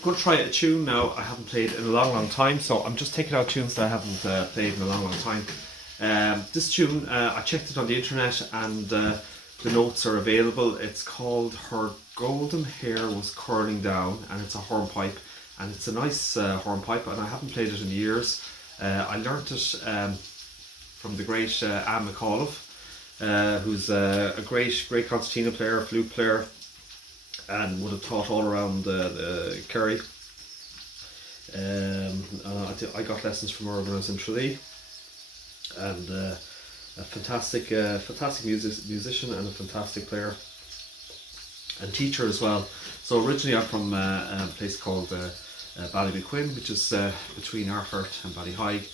I'm going to try a tune now I haven't played in a long time, so I'm just taking out tunes that I haven't played in a long time. This tune, I checked it on the internet, and the notes are available. It's called Her Golden Hair Was Curling Down, and it's a hornpipe, and it's a nice hornpipe, and I haven't played it in years. I learnt it from the great Anne McAuliffe, who's a great concertina player, flute player, and would have taught all around the Kerry. I got lessons from her when I was in Tralee, and a fantastic musician and a fantastic player and teacher as well. So originally I'm from a place called Ballymaquin, which is between Arthurt and Ballyhaig,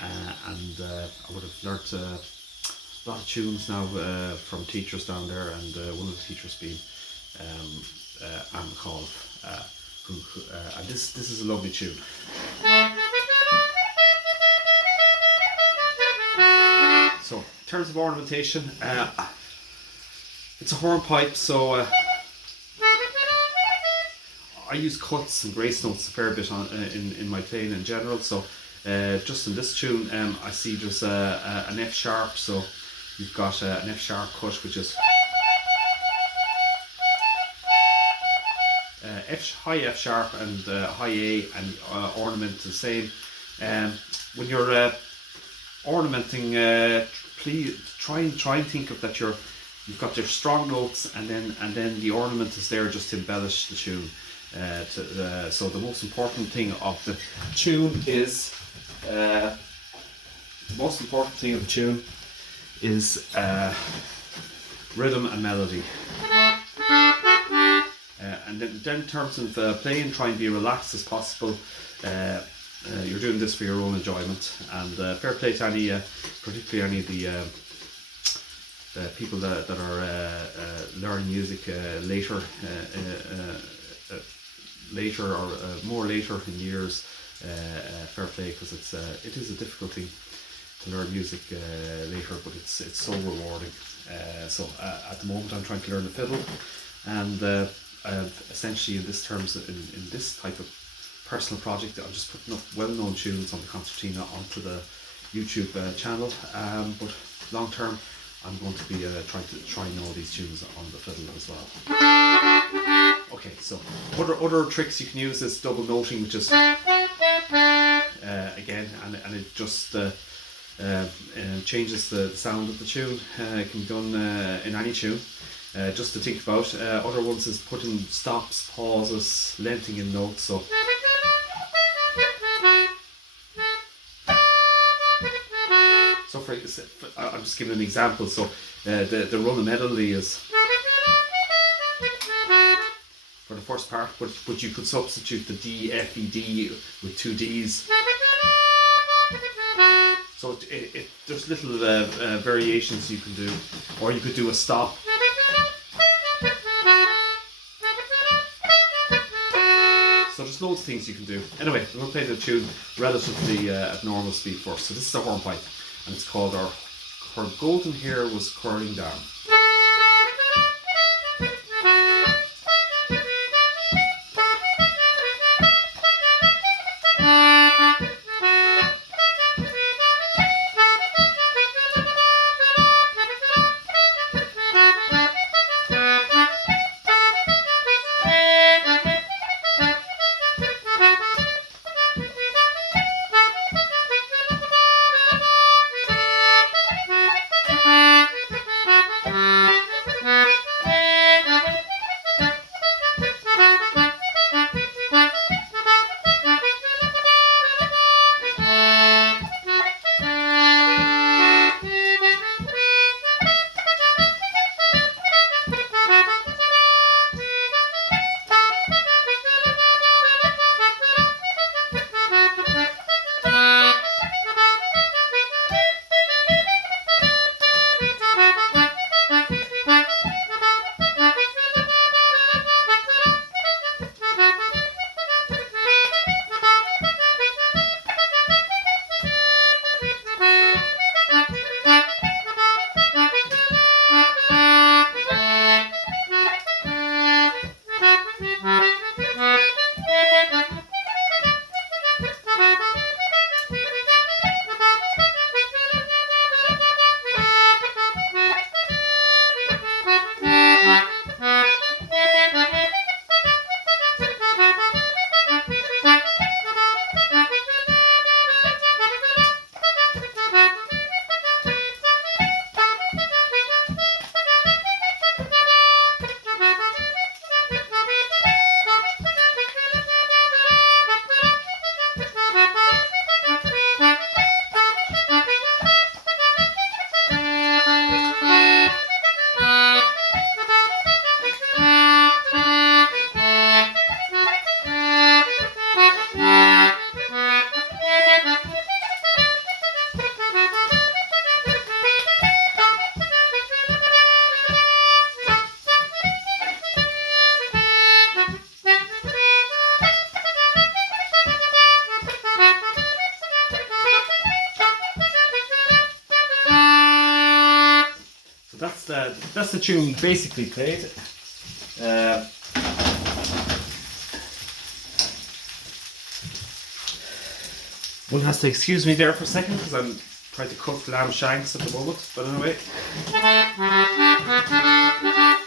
and I would have learnt a lot of tunes now from teachers down there, and one of the teachers being Anne McAuliffe, and this is a lovely tune. So in terms of ornamentation, it's a hornpipe, so I use cuts and grace notes a fair bit in my playing in general. So just in this tune, I see there's an F sharp, so you've got an F sharp cut, which is high F sharp and high A, and ornament the same. When you're ornamenting, please try and think of that you've got your strong notes, and then the ornament is there just to embellish the tune. So the most important thing of the tune is rhythm and melody. And then in terms of playing, try and be relaxed as possible. You're doing this for your own enjoyment, and fair play to any, particularly any of the people that are learning music later or more later in years. Fair play, because it is a difficult thing to learn music later, but it's so rewarding. So at the moment I'm trying to learn the fiddle, and essentially in this type of personal project, I'm just putting up well-known tunes on the concertina onto the YouTube channel, but long term I'm going to be trying all these tunes on the fiddle as well. Okay, so other tricks you can use is double noting, which is again, and it just changes the sound of the tune. It can be done in any tune. Just to think about. Other ones is putting stops, pauses, lengthening in notes. So I'm just giving an example. So the run of melody is for the first part, but you could substitute the D, F, E, D with two Ds. So there's little variations you can do, or you could do a stop. So there's loads of things you can do. Anyway, we're going to play the tune relatively at normal speed first. So this is a hornpipe, and it's called Her Golden Hair Was Curling Down. that's the tune we basically played. One has to excuse me there for a second because I'm trying to cook lamb shanks at the moment. But anyway,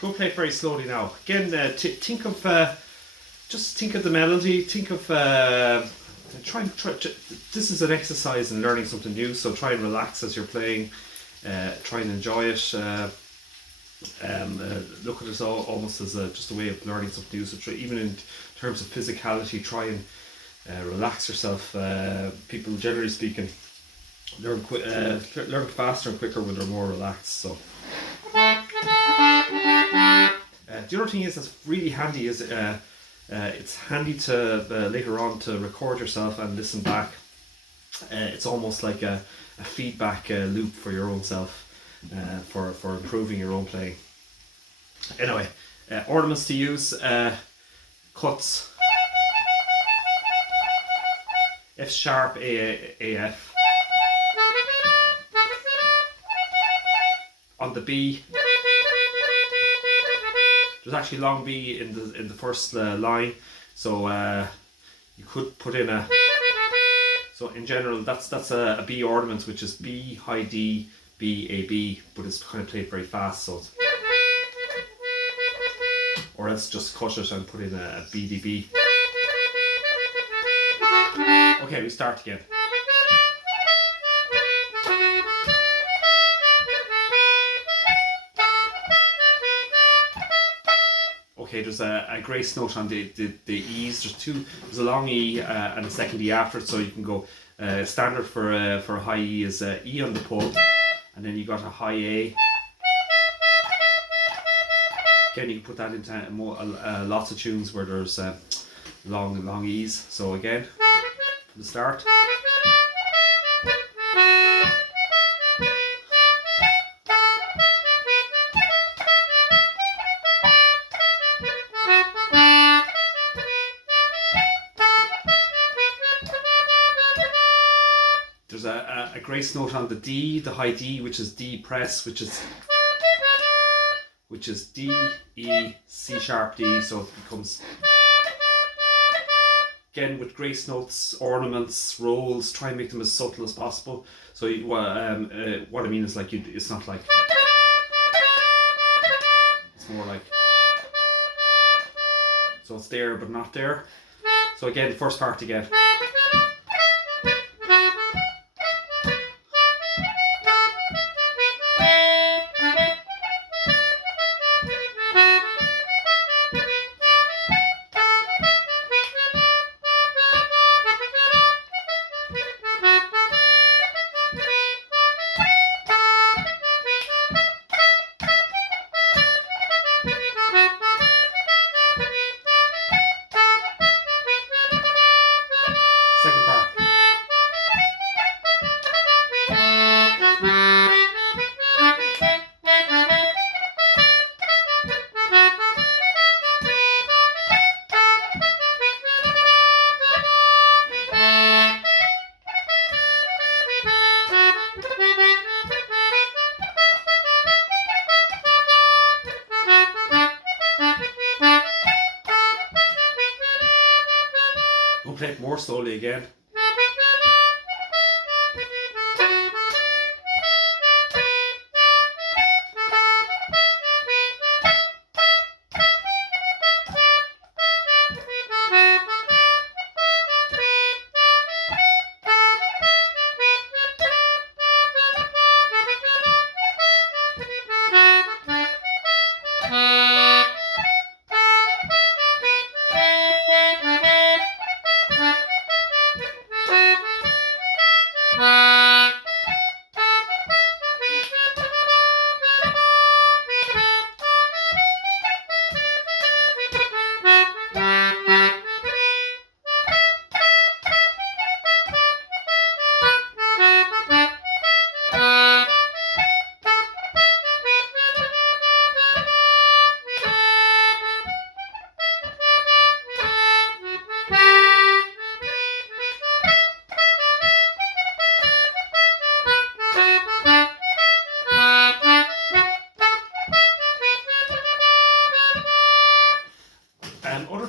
go play it very slowly now. Again, think of just think of the melody. Think of try. This is an exercise in learning something new. So try and relax as you're playing. Try and enjoy it. Look at it almost as just a way of learning something new. So try, even in terms of physicality, try and relax yourself. People, generally speaking, learn faster and quicker when they're more relaxed. So the other thing is that's really handy is it's handy to later on to record yourself and listen back. It's almost like a feedback loop for your own self, for improving your own playing. Anyway, ornaments to use, cuts, F sharp, A, F. On the B, there's actually long B in the first line, so you could put in a. So in general, that's a B ornament, which is B, high D, B, A, B, but it's kind of played very fast. So, or else just cut it and put in a B, D, B. Okay, we start again. Okay, there's a grace note on the E's. There's a long E and a second E after it, so you can go standard for a high E is E on the pull, and then you got a high A. Again, you can put that into lots of tunes where there's long E's. So again, from the start. There's a grace note on the D, the high D, which is D press, which is D, E, C sharp, D, so it becomes, again with grace notes, ornaments, rolls, try and make them as subtle as possible. So what I mean is, like, it's not like, it's more like, so it's there but not there. So again, first part again. Second part. We'll play it more slowly again.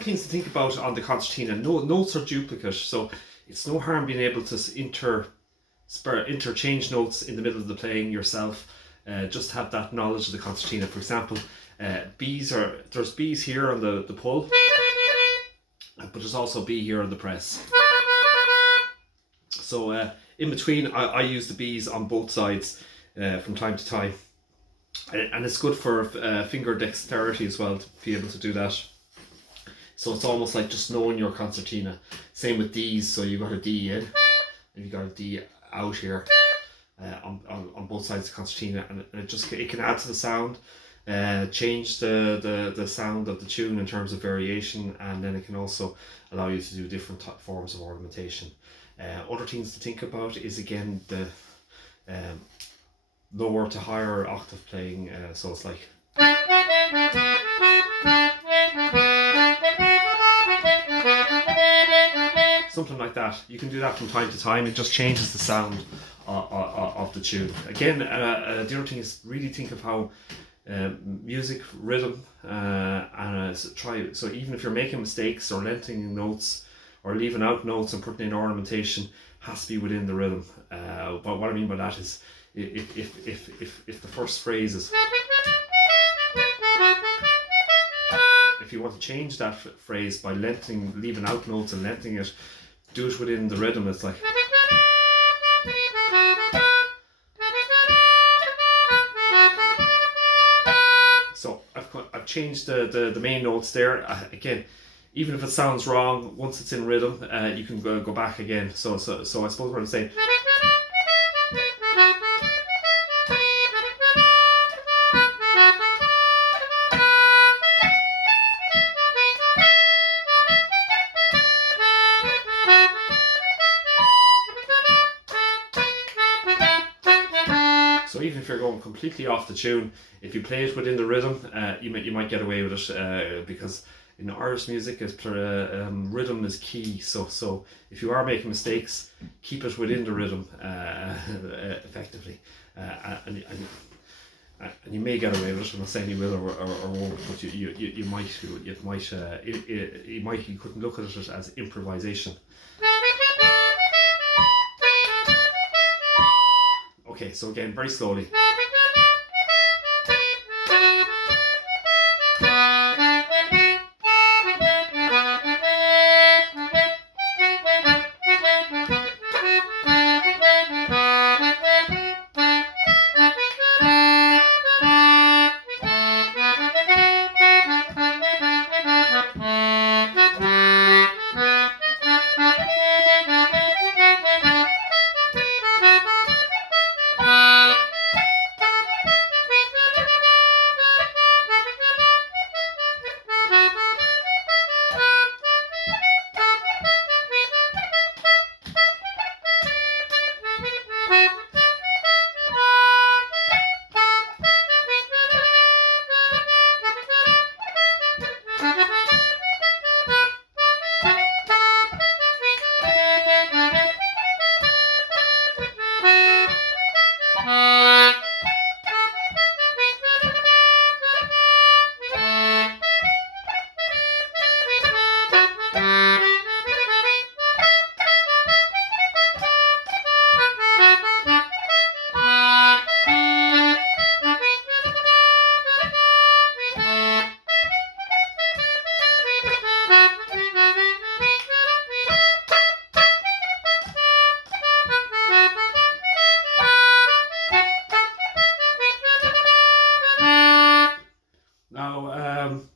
things to think about on the concertina. No notes are duplicate, so it's no harm being able to interchange notes in the middle of the playing yourself. Just have that knowledge of the concertina. For example, there's B's here on the pull, but there's also B here on the press. So in between, I use the B's on both sides from time to time, and it's good for finger dexterity as well to be able to do that. So it's almost like just knowing your concertina. Same with D's. So you got a D in, and you got a D out here on both sides of the concertina, and it can add to the sound, change the sound of the tune in terms of variation, and then it can also allow you to do different forms of ornamentation. Other things to think about is again the lower to higher octave playing. So it's like something like that. You can do that from time to time. It just changes the sound of the tune. Again, the other thing is really think of how music, rhythm, and so even if you're making mistakes or lengthening notes or leaving out notes and putting in ornamentation, has to be within the rhythm. But what I mean by that is if the first phrase is, if you want to change that phrase by leaving out notes and lengthening it, do it within the rhythm. It's like, so I've changed the main notes there. Again, even if it sounds wrong, once it's in rhythm, you can go back again. So I suppose what I'm saying. So even if you're going completely off the tune, if you play it within the rhythm, you might get away with it, because in Irish music, rhythm is key. So if you are making mistakes, keep it within the rhythm effectively, and you may get away with it. I'm not saying you will or won't, but you might. You couldn't look at it as improvisation. Okay, so again, very slowly.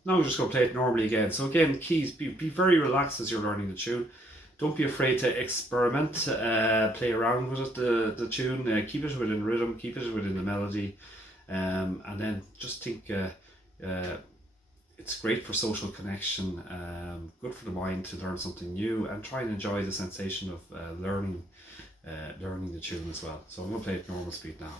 Now we're just going to play it normally again. So again, keys, be very relaxed as you're learning the tune. Don't be afraid to experiment, play around with it, the tune, keep it within rhythm, keep it within the melody, and then just think it's great for social connection, good for the mind to learn something new, and try and enjoy the sensation of learning the tune as well. So I'm going to play it normal speed now.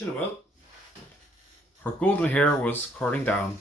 Should have well. Her golden hair was curling down,